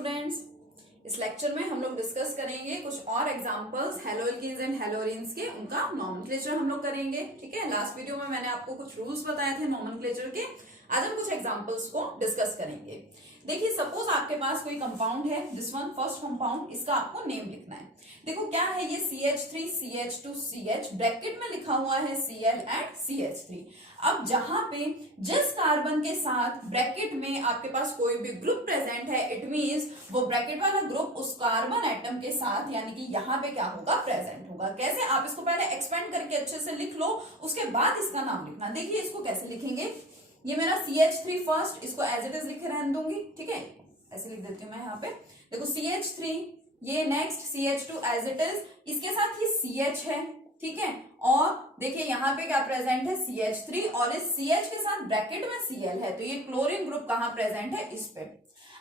Students, इस lecture में हम लोग डिस्कस करेंगे कुछ और एग्जांपल्स हेलो एल्कीन्स एंड हेलोरिन्स के, उनका नॉमेनक्लेचर हम लोग करेंगे। ठीक है, लास्ट वीडियो में मैंने आपको कुछ रूल्स बताए थे नॉमेनक्लेचर के। आज हम कुछ एग्जांपल्स को डिस्कस करेंगे। देखिए, सपोज आपके पास कोई कंपाउंड है, दिस वन फर्स्ट कंपाउंड, इसका आपको नेम लिखना है। देखो क्या है ये CH3 CH2 CH, ब्रैकेट में लिखा हुआ है Cl एंड CH3। अब जहां पे जिस कार्बन के साथ ब्रैकेट में आपके पास कोई भी ग्रुप प्रेजेंट है, इट मींस वो ब्रैकेट वाला ग्रुप उस कार्बन एटम के साथ, यानी कि यहाँ पे क्या होगा, प्रेजेंट होगा। कैसे, आप इसको पहले एक्सपेंड करके अच्छे से लिख लो, उसके बाद इसका नाम लिखना। देखिए इसको कैसे लिखेंगे, ये मेरा CH3 फर्स्ट, इसको एज इट इज लिखे रहने दूंगी। ठीक है, ऐसे लिख देती हूँ मैं यहाँ पे। देखो CH3, ये next CH2 as it is, इसके साथ ये CH है। ठीक है, और देखिए यहाँ पे क्या प्रेजेंट है, CH3, और इस CH के साथ ब्रैकेट में Cl है, तो ये क्लोरीन ग्रुप कहाँ प्रेजेंट है, इस पे।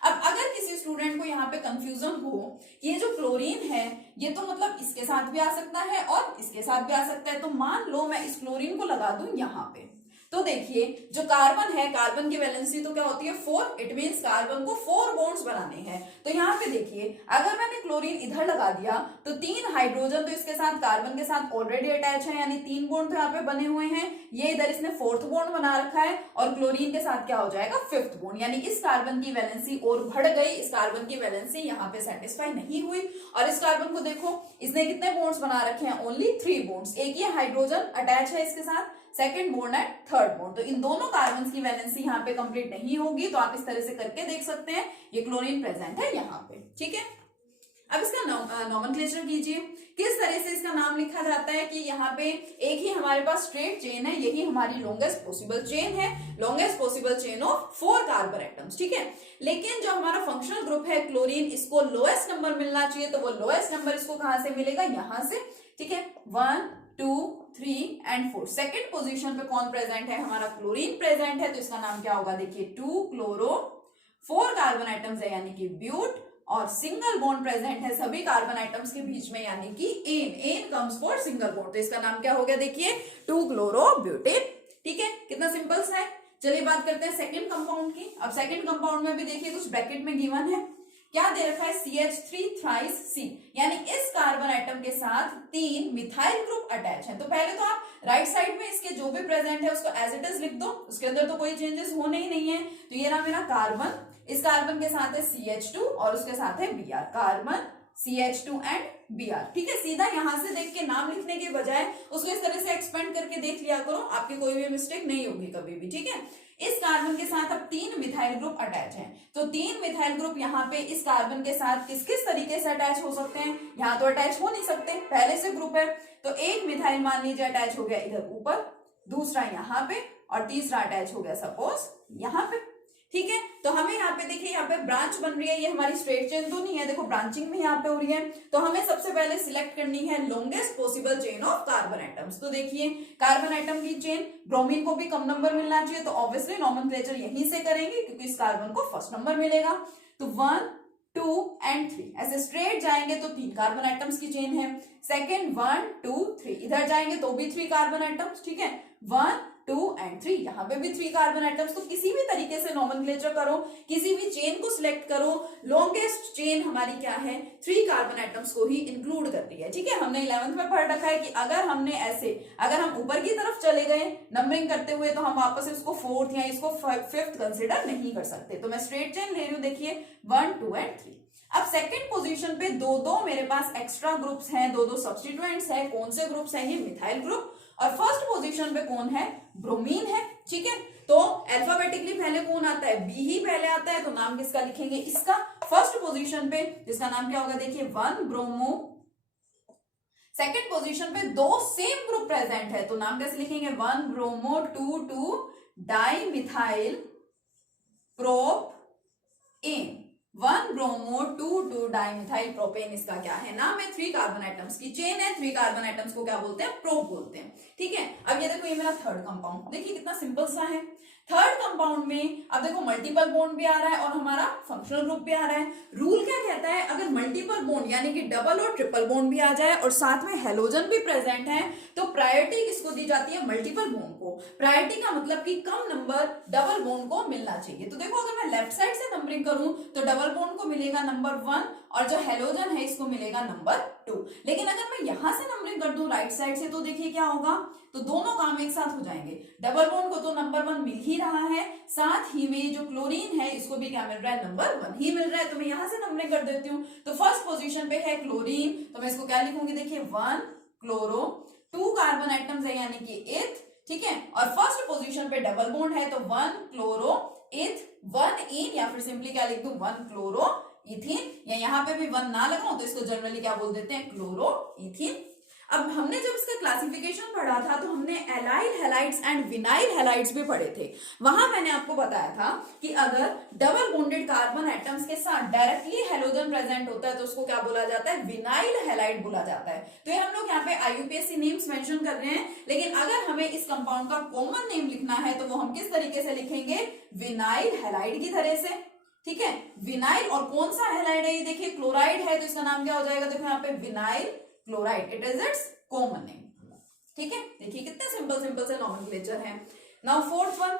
अब अगर किसी स्टूडेंट को यहाँ पे कंफ्यूजन हो कि ये जो क्लोरीन है ये तो मतलब इसके साथ भी आ सकता है और इसके साथ भी आ सकता है, तो मान लो मैं इस क्लोरीन को लगा दूं यहाँ पे, तो देखिए जो कार्बन है, कार्बन की वैलेंसी तो क्या होती है 4, इट मींस कार्बन को 4 बॉन्ड्स बनाने हैं। तो यहाँ पे देखिए अगर मैंने क्लोरीन इधर लगा दिया तो 3 हाइड्रोजन तो इसके साथ कार्बन के साथ ऑलरेडी अटैच है, यानी 3 बॉन्ड तो यहाँ पे बने हुए हैं। ये इधर इसने 4th बॉन्ड बना रखा है और क्लोरीन के साथ क्या हो जाएगा 5th बॉन्ड, यानी इस कार्बन की वैलेंसी और बढ़ गई, इस कार्बन की वैलेंसी यहाँ पे सेटिस्फाई नहीं हुई। और इस कार्बन को देखो, इसने कितने बॉन्ड्स बना रखे हैं, ओनली 3 बॉन्ड्स। एक ये हाइड्रोजन अटैच है इसके साथ, second bond and third bond, तो इन दोनों कार्बन की वैलेंसी यहाँ पे कंप्लीट नहीं होगी। तो आप इस तरह से करके देख सकते हैं ये क्लोरीन प्रेजेंट है यहाँ पे। ठीक है, अब इसका नॉमेनक्लेचर कीजिए। किस तरह से इसका नाम लिखा जाता है कि यहाँ पे एक ही हमारे पास स्ट्रेट चेन है, यही हमारी लॉन्गेस्ट पॉसिबल चेन है, longest possible chain of 4 carbon atoms. ठीक है, लेकिन जो हमारा फंक्शनल ग्रुप है क्लोरीन, इसको लोएस्ट नंबर मिलना चाहिए, तो वो लोएस्ट नंबर इसको कहां से मिलेगा, यहां से। ठीक है, 1 2 3 एंड 4, सेकेंड पोजीशन पे कौन प्रेजेंट है, हमारा क्लोरीन प्रेजेंट है, तो इसका नाम क्या होगा, देखिए 2 क्लोरो, 4 कार्बन आइटम्स है यानी कि ब्यूट, और सिंगल बॉन्ड प्रेजेंट है सभी कार्बन आइटम्स के बीच में, यानी कि ane comes for single bond, तो इसका नाम क्या हो गया, देखिए 2 क्लोरो ब्यूटेन। ठीक है, कितना सिंपल सा है। चलिए बात करते हैं सेकंड कंपाउंड की। अब सेकंड कंपाउंड में भी देखिए कुछ ब्रैकेट में गिवन है, क्या दे रखा है, CH3 थ्राइस C, यानी इस कार्बन आइटम के साथ 3 मिथाइल ग्रुप अटैच है। तो पहले तो आप राइट साइड में इसके जो भी प्रेजेंट है उसको एज इट इज लिख दो, उसके अंदर तो कोई चेंजेस होने ही नहीं है। तो ये रहा मेरा कार्बन, इस कार्बन के साथ है CH2 और उसके साथ है Br, carbon CH2 and Br। ठीक है, सीधा यहां से देख के नाम लिखने के बजाय उसको इस तरह से एक्सपेंड करके देख लिया करो, आपकी कोई भी मिस्टेक नहीं होगी कभी भी। ठीक है, इस कार्बन के साथ अब 3 मिथाइल ग्रुप अटैच हैं, तो 3 मिथाइल ग्रुप यहाँ पे इस कार्बन के साथ किस किस तरीके से अटैच हो सकते हैं, यहाँ तो अटैच हो नहीं सकते, पहले से ग्रुप है। तो एक मिथाइल मान लीजिए अटैच हो गया इधर ऊपर, दूसरा यहाँ पे, और तीसरा अटैच हो गया सपोज यहाँ पे। ठीक है, तो हमें यहाँ पे देखिए, यहाँ पे ब्रांच बन रही है, ये हमारी स्ट्रेट चेन तो नहीं है, देखो ब्रांचिंग में यहाँ पे हो रही है। तो हमें सबसे पहले सिलेक्ट करनी है longest possible chain of carbon atoms. तो देखिए कार्बन आइटम की चेन, ब्रोमीन को भी कम नंबर मिलना चाहिए, तो ऑब्वियसली नॉमेनक्लेचर यहीं से करेंगे क्योंकि इस कार्बन को फर्स्ट नंबर मिलेगा। तो 1 2 एंड 3 ऐसे स्ट्रेट जाएंगे तो 3 कार्बन आइटम्स की चेन है। सेकेंड 1 2 3, इधर जाएंगे तो भी 3 कार्बन आइटम्स। ठीक है, 1 2 एंड 3, यहाँ पे भी 3 कार्बन आइटम्स। तो किसी भी तरीके से नॉमेनक्लेचर करो, किसी भी चेन को सिलेक्ट करो, लॉन्गेस्ट चेन हमारी क्या है, 3 कार्बन आइटम्स को ही इंक्लूड कर रही है। ठीक है, हमने 11th में पढ़ रखा है कि अगर हमने ऐसे, अगर हम ऊपर की तरफ चले गए नंबरिंग करते हुए, तो हम वापस इसको 4th या इसको 5th कंसिडर नहीं कर सकते। तो मैं स्ट्रेट चेन ले रही हूँ, देखिए 1 2 एंड 3। अब सेकंड पोजीशन पे दो मेरे पास एक्स्ट्रा ग्रुप्स हैं, दो सब्स्टिट्यूएंट्स हैं। कौन से ग्रुप्स हैं, ये मिथाइल ग्रुप। और फर्स्ट पोजीशन पे कौन है, ब्रोमीन है। ठीक है, तो अल्फाबेटिकली पहले कौन आता है, बी ही पहले आता है, तो नाम किसका लिखेंगे, इसका। फर्स्ट पोजीशन पे जिसका नाम क्या होगा, देखिए 1 ब्रोमो। सेकंड पोजीशन पे 2 सेम ग्रुप प्रेजेंट है, तो नाम कैसे लिखेंगे, 1 bromo 2 di methyl propane, 1 bromo 2 dimethyl propane, इसका क्या है नाम है, 3 कार्बन आइटम्स की चेन है। 3 कार्बन आइटम्स को क्या बोलते हैं, प्रोप बोलते हैं। ठीक है, अब ये देखो, ये मेरा थर्ड कंपाउंड, देखिए कितना सिंपल सा है। थर्ड कंपाउंड में अब देखो मल्टीपल बॉन्ड भी आ रहा है और हमारा फंक्शनल ग्रुप भी आ रहा है। रूल क्या कहता है, अगर मल्टीपल बॉन्ड यानी कि डबल और ट्रिपल बॉन्ड भी आ जाए और साथ में हेलोजन भी प्रेजेंट है तो प्रायोरिटी किसको दी जाती है, मल्टीपल बॉन्ड को। प्रायोरिटी का मतलब कि कम नंबर डबल बॉन्ड को मिलना चाहिए। तो देखो अगर मैं लेफ्ट साइड से नंबरिंग करूं तो डबल बॉन्ड को मिलेगा नंबर 1 और जो हेलोजन है इसको मिलेगा नंबर 2। लेकिन अगर मैं यहां से नंबरिंग कर दूं राइट साइड से तो देखिए क्या होगा, तो दोनों काम एक साथ हो जाएंगे। डबल बॉन्ड को तो नंबर 1 मिल ही रहा है, साथ ही में जो क्लोरीन है इसको भी क्या मिल रहा है, नंबर 1 ही मिल रहा है। तो मैं यहां से नंबरिंग कर देती हूँ। तो फर्स्ट पोजीशन पे है क्लोरीन, तो मैं इसको क्या लिखूंगी, देखिए 1 क्लोरो, 2 कार्बन एटम्स है यानी कि एथ, ठीक है। और फर्स्ट पोजीशन पे डबल बॉन्ड है तो 1 क्लोरो एथ 1 इन, या फिर सिंपली क्या लिख दूं 1 क्लोरो इथिन, या यहाँ पे भी 1 ना लगाऊं तो इसको जनरली क्या बोल देते हैं, क्लोरो इथिन। अब हमने जब इसका क्लासिफिकेशन पढ़ा था तो हमने allyl halides and vinyl halides भी पढ़े थे। वहां मैंने आपको बताया था कि अगर डबल बॉन्डेड कार्बन एटम्स के साथ डायरेक्टली हेलोजन प्रेजेंट होता है तो उसको क्या बोला जाता है, विनाइल हैलाइड बोला जाता है। तो ये हम लोग यहाँ पे IUPAC नेम्स मेंशन कर रहे हैं, लेकिन अगर हमें इस कंपाउंड का कॉमन नेम लिखना है तो वो हम किस तरीके से लिखेंगे, विनाइल हैलाइड की तरह से, ठीक है। विनाइल, और कौन सा हैलाइड है ये देखिए, क्लोराइड है तो इसका नाम क्या हो जाएगा, देखो यहाँ पे vinyl chloride, it is it's common name, ठीक है। देखिए कितने सिंपल सिंपल से नॉमेनक्लेचर है। नाउ फोर्थ वन,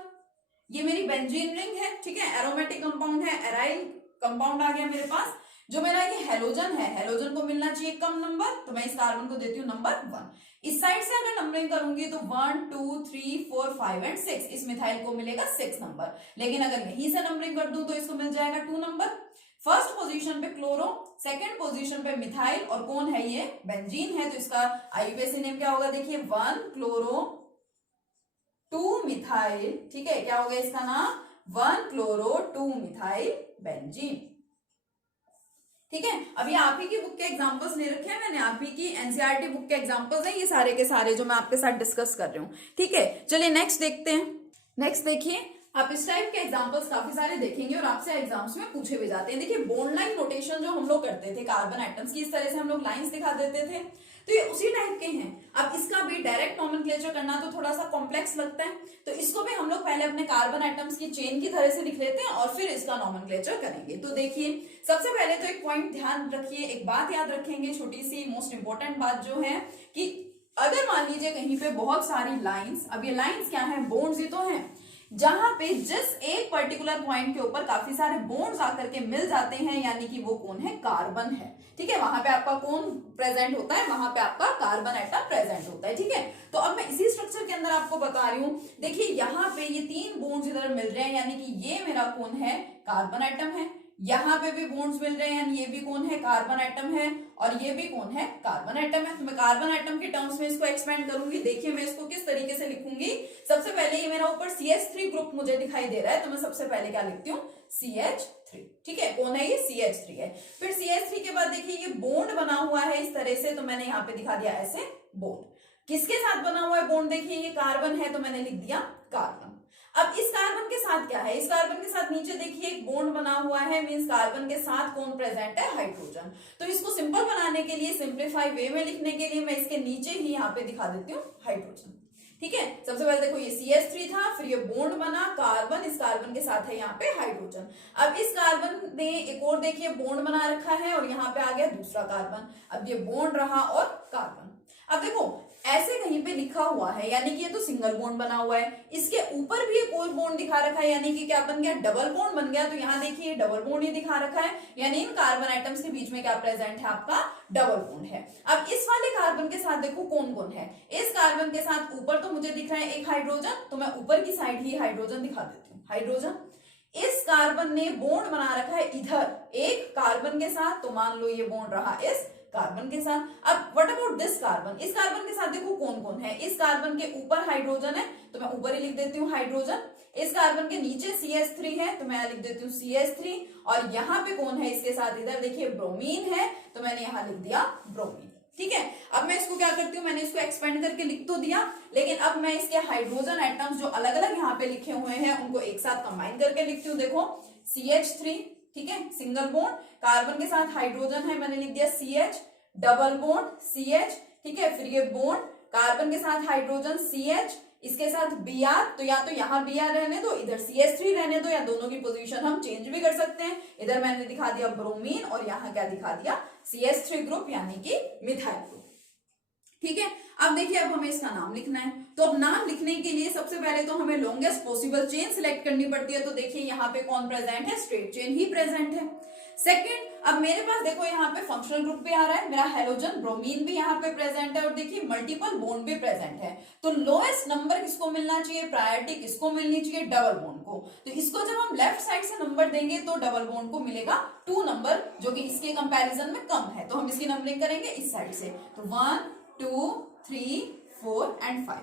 ये मेरी बेंजीन रिंग है, ठीक है, एरोमेटिक कंपाउंड है, एराइल कंपाउंड आ गया मेरे पास। जो मेरा ये हेलोजन है, हेलोजन को मिलना चाहिए कम नंबर, तो मैं इस कार्बन को देती हूँ नंबर 1। इस साइड से अगर नंबरिंग करूंगी तो 1 2 3 4 5 एंड 6, इस मिथाइल को मिलेगा 6 नंबर। लेकिन अगर यहीं से नंबरिंग कर दूं तो इसको मिल जाएगा 2 नंबर। फर्स्ट पोजीशन पे क्लोरो, सेकंड पोजीशन पे मिथाइल, और कौन है ये, बेंजीन है, तो इसका IUPAC नेम क्या होगा, देखिए 1 क्लोरो 2 मिथाइल, ठीक है। क्या हो गया इसका नाम, 1 क्लोरो 2 मिथाइल बेंजीन, ठीक है। अभी आप ही की बुक के एग्जांपल्स ले रखे हैं मैंने, आप ही की NCERT बुक के एग्जांपल्स हैं ये सारे के सारे जो मैं आपके साथ डिस्कस कर रही हूँ, ठीक है। चलिए नेक्स्ट देखते हैं। नेक्स्ट देखिए, आप इस टाइप के एग्जांपल्स काफी सारे देखेंगे और आपसे एग्जाम्स में पूछे भी जाते हैं। देखिए बॉन्ड लाइन नोटेशन जो हम लोग करते थे कार्बन एटम्स की, इस तरह से हम लोग लाइंस दिखा देते थे, तो ये उसी टाइप के हैं। अब इसका भी डायरेक्ट नॉमेनक्लेचर करना तो थोड़ा सा कॉम्प्लेक्स लगता है, तो इसको भी हम लोग पहले अपने कार्बन एटम्स की चेन की तरह से लिख लेते हैं और फिर इसका नॉमेनक्लेचर करेंगे। तो देखिए सबसे पहले तो एक पॉइंट ध्यान रखिए, एक बात याद रखेंगे, छोटी सी मोस्ट इंपॉर्टेंट बात जो है कि अगर मान लीजिए कहीं पे बहुत सारी लाइंस, अब ये लाइंस क्या है, बॉन्ड्स ही तो हैं, जहां पे जिस एक पर्टिकुलर पॉइंट के ऊपर काफी सारे बॉन्ड्स आकर के मिल जाते हैं, यानी कि वो कौन है, कार्बन है, ठीक है। वहां पे आपका कौन प्रेजेंट होता है, वहां पे आपका कार्बन एटम प्रेजेंट होता है, ठीक है। तो अब मैं इसी स्ट्रक्चर के अंदर आपको बता रही हूं, देखिए यहाँ पे ये 3 बॉन्ड्स इधर मिल रहे हैं, यानी कि ये मेरा कौन है, कार्बन एटम है। यहाँ पे भी बॉन्ड्स मिल रहे हैं, यानी ये भी कौन है, कार्बन एटम है, और ये भी कौन है, कार्बन एटम है। तो मैं कार्बन एटम के टर्म्स में इसको एक्सपेंड करूंगी। देखिए मैं इसको किस तरीके से लिखूंगी, सबसे पहले ये मेरा ऊपर CH3 ग्रुप मुझे दिखाई दे रहा है, तो मैं सबसे पहले क्या लिखती हूँ, CH3, ठीक है। कौन है ये, CH3 है। फिर CH3 के बाद देखिए ये बॉन्ड बना हुआ है इस तरह से, तो मैंने यहाँ पे दिखा दिया ऐसे बॉन्ड। किसके साथ बना हुआ है बॉन्ड, देखिए ये कार्बन है तो मैंने लिख दिया कार्बन। अब इस कार्बन के साथ क्या है, इस कार्बन के साथ नीचे देखिए एक बॉन्ड बना हुआ है, मींस कार्बन के साथ कौन प्रेजेंट है, हाइड्रोजन। तो इसको सिंपल बनाने के लिए, सिंप्लीफाई वे में लिखने के लिए मैं इसके नीचे ही यहाँ पे दिखा देती हूँ हाइड्रोजन, ठीक है। सबसे पहले देखो ये CH3 था, फिर ये बॉन्ड बना कार्बन, इस कार्बन के साथ है यहाँ पे हाइड्रोजन। अब इस कार्बन ने एक और देखिए बॉन्ड बना रखा है और यहाँ पे आ गया दूसरा कार्बन, अब ये बॉन्ड रहा और कार्बन। अब देखो ऐसे कहीं पे लिखा हुआ है, यानी कि ये तो सिंगल बॉन्ड बना हुआ है, इसके ऊपर भी एक और बॉन्ड दिखा रखा है, यानी कि क्या बन गया, डबल बॉन्ड बन गया। तो यहाँ देखिए डबल बॉन्ड ही दिखा रखा है, यानी इन कार्बन आइटम्स के बीच में क्या प्रेजेंट है, आपका डबल बॉन्ड है। अब इस वाले कार्बन के साथ देखो कौन कौन है, इस कार्बन के साथ ऊपर तो मुझे दिख रहा है एक हाइड्रोजन, तो मैं ऊपर की साइड ही हाइड्रोजन दिखा देती हूँ, हाइड्रोजन। इस कार्बन ने बॉन्ड बना रखा है इधर एक कार्बन के साथ, तो मान लो ये बॉन्ड रहा इस कार्बन के साथ। अब व्हाट अबाउट दिस कार्बन, इस कार्बन के साथ देखो कौन कौन है, इस कार्बन के ऊपर हाइड्रोजन है तो मैं ऊपर ही लिख देती हूँ हाइड्रोजन, इस कार्बन के नीचे CH3 है तो मैं लिख देती हूँ CH3, और यहाँ पे कौन है इसके साथ, इधर देखिए ब्रोमीन है तो मैंने यहाँ लिख दिया ब्रोमीन, ठीक है। अब मैं इसको क्या करती हूँ, मैंने इसको एक्सपेंड करके लिख तो दिया, लेकिन अब मैं इसके हाइड्रोजन एटम्स जो अलग अलग यहाँ पे लिखे हुए हैं उनको एक साथ कंबाइन करके लिखती हूँ। देखो CH3, ठीक है, सिंगल बॉन्ड, कार्बन के साथ हाइड्रोजन है, मैंने लिख दिया CH, डबल बॉन्ड CH, ठीक है, फिर ये बॉन्ड कार्बन के साथ हाइड्रोजन CH, इसके साथ Br, तो या तो यहाँ Br रहने दो, इधर CH3 रहने दो, या दोनों की पोजीशन हम चेंज भी कर सकते हैं। इधर मैंने दिखा दिया ब्रोमीन और यहाँ क्या दिखा दिया, CH3 ग्रुप यानी कि मिथाइल ग्रुप। ठीक है, अब देखिए अब हमें इसका नाम लिखना है। तो अब नाम लिखने के लिए सबसे पहले तो हमें लॉन्गेस्ट पॉसिबल चेन सिलेक्ट करनी पड़ती है। तो देखिए यहाँ पे कौन प्रेजेंट है, स्ट्रेट चेन ही प्रेजेंट है। सेकंड, अब मेरे पास देखो यहाँ पे फंक्शनल ग्रुप भी आ रहा है, मेरा हेलोजन ब्रोमीन भी यहाँ पे प्रेजेंट है, और देखिए मल्टीपल बॉन्ड भी प्रेजेंट है। तो लोएस्ट नंबर किसको मिलना चाहिए, प्रायोरिटी किसको मिलनी चाहिए, डबल बॉन्ड को। तो इसको जब हम लेफ्ट साइड से नंबर देंगे तो डबल बॉन्ड को मिलेगा 2 नंबर, जो कि इसके कंपैरिजन में कम है। तो हम इसकी नंबरिंग करेंगे इस साइड से, तो 1 2 3 4 एंड 5।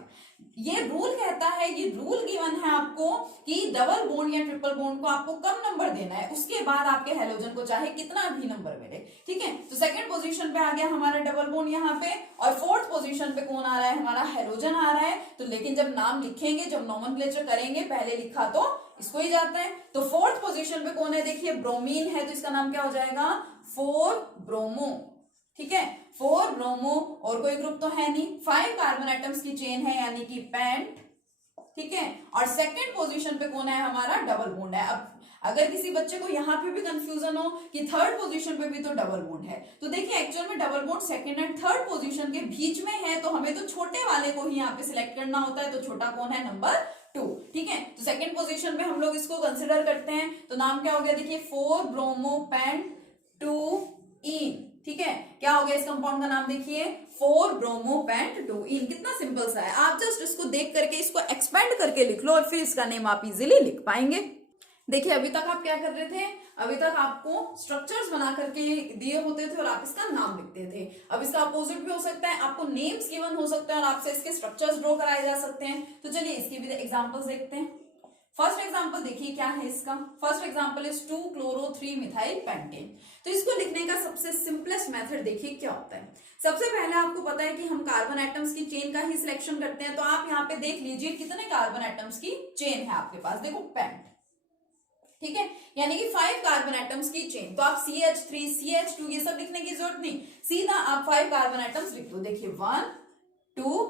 ये रूल कहता है, ये रूल गिवन है आपको कि डबल बॉन्ड या ट्रिपल बॉन्ड को आपको कम नंबर देना है, उसके बाद आपके हेलोजन को चाहे कितना भी नंबर मिले। ठीक है, तो सेकंड पोजीशन पे आ गया हमारा डबल बॉन्ड यहाँ पे, और फोर्थ पोजीशन पे कौन आ रहा है, हमारा हेलोजन आ रहा है। तो लेकिन जब नाम लिखेंगे, जब नोमेनक्लेचर करेंगे, पहले लिखा तो इसको ही जाता है। तो फोर्थ पोजीशन पे कौन है, देखिए ब्रोमीन है, तो इसका नाम क्या हो जाएगा, 4 ब्रोमो। ठीक है, 4 ब्रोमो, और कोई ग्रुप तो है नहीं, 5 कार्बन एटम्स की चेन है यानी कि पेंट। ठीक है, और सेकंड पोजीशन पे कौन है, हमारा डबल बॉन्ड है। अब अगर किसी बच्चे को यहाँ पे भी कंफ्यूजन हो कि थर्ड पोजीशन पे भी तो डबल बॉन्ड है, तो देखिए एक्चुअल में double bond second and third position के बीच में है, तो हमें तो छोटे वाले को ही यहाँ पे सिलेक्ट करना होता है। तो छोटा कौन है, नंबर 2। ठीक है, तो सेकंड पोजीशन पे हम लोग इसको कंसिडर करते हैं, तो नाम क्या हो गया, देखिए 4 ब्रोमो पेंट 2 इन। ठीक है, क्या हो गया इस कंपाउंड का नाम, देखिए 4 ब्रोमो पेंट 2 इन। कितना सिंपल सा है, आप जस्ट इसको देख करके इसको एक्सपेंड करके लिख लो, और फिर इसका नेम आप इजीली लिख पाएंगे। देखिए अभी तक आप क्या कर रहे थे, अभी तक आपको स्ट्रक्चर्स बना करके दिए होते थे और आप इसका नाम लिखते थे। अब इसका अपोजिट भी हो सकता है, आपको नेम्स गिवन हो सकते हैं और आपसे इसके स्ट्रक्चर्स ड्रॉ कराए जा सकते हैं। तो चलिए इसकी भी एग्जांपल्स देखते हैं। फर्स्ट एग्जांपल देखिए क्या है इसका, first example is 2-chloro-3-methyl pentane. तो इसको लिखने का सबसे सिंपलेस्ट मेथड देखिए क्या होता है। सबसे पहले आपको पता है कि हम कार्बन एटम्स की चेन का ही सिलेक्शन करते हैं। तो आप यहाँ पे देख लीजिए कितने कार्बन एटम्स की चेन है आपके पास, देखो पेंट। ठीक है, यानी कि 5 कार्बन एटम्स की चेन। तो आप CH3 CH2 ये सब लिखने की जरूरत नहीं, सीधा आप 5 कार्बन एटम्स लिख दो। देखिए 1 2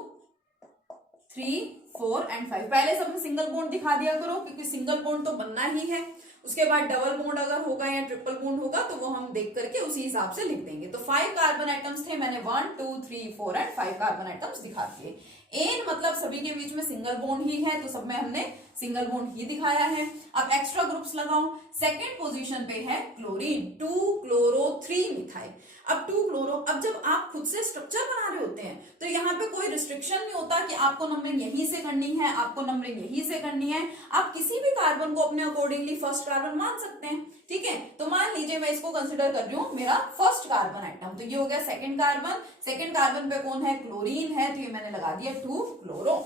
3 4 एंड 5। पहले सब में सिंगल बॉन्ड दिखा दिया करो, क्योंकि सिंगल बॉन्ड तो बनना ही है। उसके बाद डबल बॉन्ड अगर होगा या ट्रिपल बॉन्ड होगा तो वो हम देख करके उसी हिसाब से लिख देंगे। तो 5 कार्बन एटम्स थे, मैंने 1 2 3 4 एंड 5 कार्बन एटम्स दिखा दिए। एन मतलब सभी के बीच में सिंगल बॉन्ड ही है, तो सब में हमने सिंगल बॉन्ड ही दिखाया है। अब एक्स्ट्रा ग्रुप्स लगाओ। सेकेंड पोजीशन पे है क्लोरीन, 2-chloro-3-methyl। अब 2-chloro, अब जब आप खुद से स्ट्रक्चर बना रहे होते हैं तो यहाँ पे कोई रिस्ट्रिक्शन नहीं होता कि आपको नंबरिंग यहीं से करनी है, आपको नंबरिंग यहीं से करनी है। आप किसी भी कार्बन को अपने अकॉर्डिंगली फर्स्ट कार्बन मान सकते हैं। ठीक है, तो मान लीजिए मैं इसको कंसिडर कर रही हूँ मेरा फर्स्ट कार्बन एटम, तो ये हो गया सेकंड कार्बन। सेकंड कार्बन पे कौन है, क्लोरीन है, तो ये मैंने लगा दिया 2-chloro।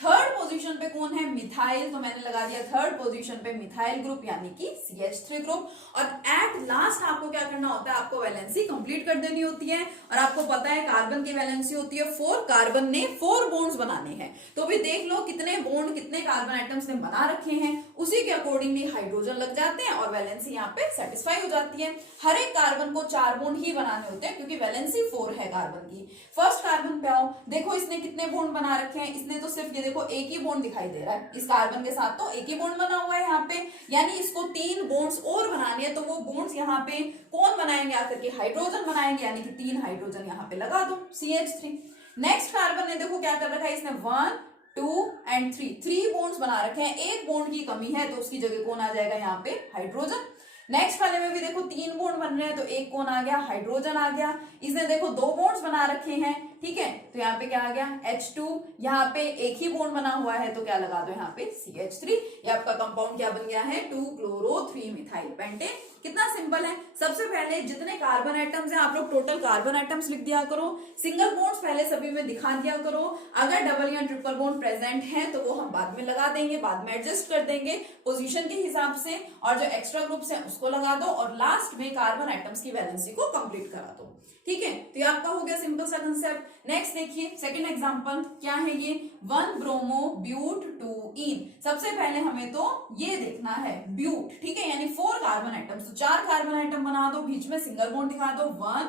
थर्ड पोजीशन पे कौन है, मिथाइल, तो मैंने लगा दिया थर्ड पोजीशन पे मिथाइल ग्रुप यानी कि CH3 ग्रुप। और एट लास्ट आपको क्या करना होता है, आपको वैलेंसी कंप्लीट कर देनी होती है। और आपको पता है कार्बन की वैलेंसी होती है 4, कार्बन ने 4 बॉन्ड्स बनाने हैं। तो अभी देख लो कितने बॉन्ड कितने कार्बन एटम्स ने बना रखे हैं, उसी के अकॉर्डिंगली हाइड्रोजन लग जाते हैं और वैलेंसी यहाँ पे सेटिस्फाई हो जाती है। हर एक कार्बन को 4 बॉन्ड ही बनाने होते हैं, क्योंकि वैलेंसी 4 है कार्बन की। फर्स्ट कार्बन पे आओ, देखो इसने कितने बॉन्ड बना रखे हैं, इसने तो सिर्फ ये देखो एक ही बॉन्ड दिखाई दे रहा है, इस कार्बन के साथ तो एक ही बॉन्ड बना हुआ है यहाँ पे, यानी इसको 3 बॉन्ड्स और बनाने हैं। तो वो बॉन्ड्स यहाँ पे कौन बनाएंगे, आकर के हाइड्रोजन बनाएंगे, यानी कि 3 हाइड्रोजन यहाँ पे लगा दो, CH3। नेक्स्ट कार्बन ने देखो क्या कर रखा है, इसने 1 2 एंड 3 बॉन्ड्स बना रखे हैं। एक बॉन्ड की कमी है तो उसकी जगह कौन आ जाएगा यहाँ पे, हाइड्रोजन। नेक्स्ट वाले में भी देखो 3 बॉन्ड बन रहे हैं, तो एक कौन आ गया, हाइड्रोजन आ गया। इसने देखो 2 बॉन्ड्स बना रखे हैं, ठीक है, तो यहाँ पे क्या आ गया, H2। यहाँ पे एक ही बॉन्ड बना हुआ है तो क्या लगा दो यहाँ पे, CH3। ये आपका कंपाउंड क्या बन गया है, 2-chloro-3-methyl पेंटेन। कितना सिंपल है। सबसे पहले जितने कार्बन एटम्स हैं आप लोग टोटल कार्बन एटम्स लिख दिया करो, सिंगल बॉन्ड्स पहले सभी में दिखा दिया करो। अगर डबल या ट्रिपल बॉन्ड प्रेजेंट है तो वो हम बाद में लगा देंगे, बाद में एडजस्ट कर देंगे पोजीशन के हिसाब से, और जो एक्स्ट्रा ग्रुप्स हैं उसको लगा दो, और लास्ट में कार्बन एटम्स की वैलेंसी को कंप्लीट करा दो। ठीक है, तो ये आपका हो गया सिंपल सा कंसेप्ट। नेक्स्ट देखिए सेकंड एग्जांपल क्या है, ये 1-bromo-bute-2-ene। सबसे पहले हमें तो ये देखना है ब्यूट, ठीक है, यानी 4 कार्बन एटम्स, तो 4 कार्बन एटम बना दो, बीच में सिंगल बॉन्ड दिखा दो, 1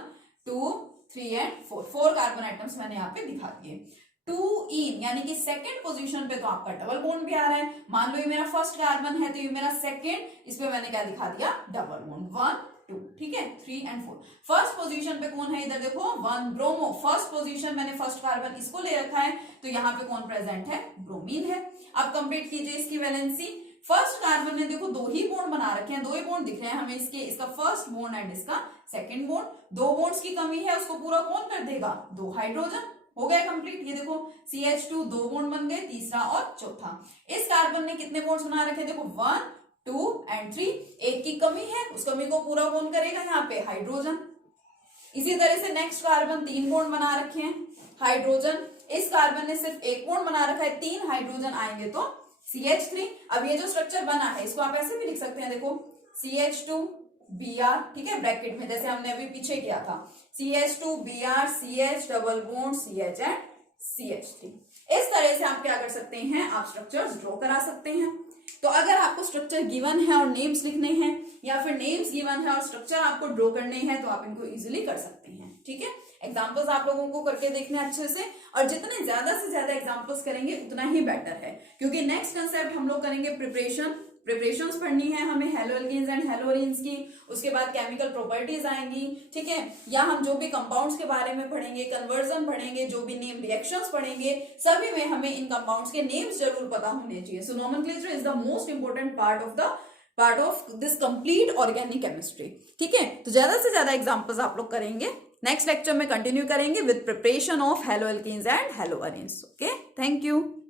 2 3 एंड 4 कार्बन एटम्स मैंने यहाँ पे दिखा दिए। टू इन, यानी कि सेकंड पोजीशन पे तो आपका डबल बॉन्ड भी आ रहा है। मान लो ये मेरा फर्स्ट कार्बन है तो ये मेरा सेकंड, इस पे मैंने क्या दिखा दिया, डबल बॉन्ड, 1 2, ठीक है, 3 और 4। फर्स्ट पोजीशन पे कौन है, इधर देखो 1 ब्रोमो, फर्स्ट पोजीशन मैंने फर्स्ट कार्बन इसको ले रखा है तो यहाँ पे कौन प्रेजेंट है, ब्रोमीन है। अब कंप्लीट कीजिए इसकी वैलेंसी। फर्स्ट कार्बन ने देखो 2 ही बॉन्ड बना रखे हैं, 2 ही बॉन्ड दिख रहे हैं हमें इसके, इसका फर्स्ट बॉन्ड एंड इसका सेकंड बॉन्ड। 2 बॉन्ड्स की कमी है, उसको पूरा कौन कर देगा, 2 हाइड्रोजन। हो गया कंप्लीट। ये देखो CH2 2 बॉन्ड बन गए, तीसरा और चौथा। इस कार्बन ने कितने बॉन्ड्स बना रखे, देखो 1 2 एंड 3, एक की कमी है, उस कमी को पूरा कौन करेगा, यहाँ पे हाइड्रोजन। इसी तरह से नेक्स्ट कार्बन 3 बॉन्ड बना रखे हैं, हाइड्रोजन। इस कार्बन ने सिर्फ 1 बॉन्ड बना रखा है, 3 हाइड्रोजन आएंगे तो CH3। अब ये जो स्ट्रक्चर बना है इसको आप ऐसे भी लिख सकते हैं, देखो CH2 Br, ठीक है, ब्रैकेट में जैसे हमने अभी पीछे किया था, CH2 Br CH double bond CH and CH3। इस तरह से आप क्या कर सकते हैं, आप स्ट्रक्चर्स ड्रॉ करा सकते हैं। तो अगर आपको स्ट्रक्चर गिवन है और नेम्स लिखने हैं, या फिर नेम्स गिवन है और स्ट्रक्चर आपको ड्रॉ करने हैं, तो आप इनको इजीली कर सकते हैं, ठीक है। एग्जाम्पल्स आप लोगों को करके देखने अच्छे से, और जितने ज्यादा से ज्यादा एग्जाम्पल्स करेंगे उतना ही बेटर है, क्योंकि नेक्स्ट कंसेप्ट हम लोग करेंगे प्रिपरेशंस पढ़नी है हमें हेलोएल्कीन्स एंड हेलोरीन्स की, उसके बाद केमिकल प्रॉपर्टीज आएंगी, ठीक है, या हम जो भी कंपाउंड्स के बारे में पढ़ेंगे, कन्वर्जन पढ़ेंगे, जो भी नेम रिएक्शंस पढ़ेंगे, सभी में हमें इन कंपाउंड्स के नेम्स जरूर पता होने चाहिए। So nomenclature is the most important part of this complete organic chemistry, ठीक है। तो ज्यादा से ज्यादा एग्जांपल्स आप लोग करेंगे, नेक्स्ट लेक्चर में कंटिन्यू करेंगे with preparation of haloalkanes and haloarenes. Okay, thank you.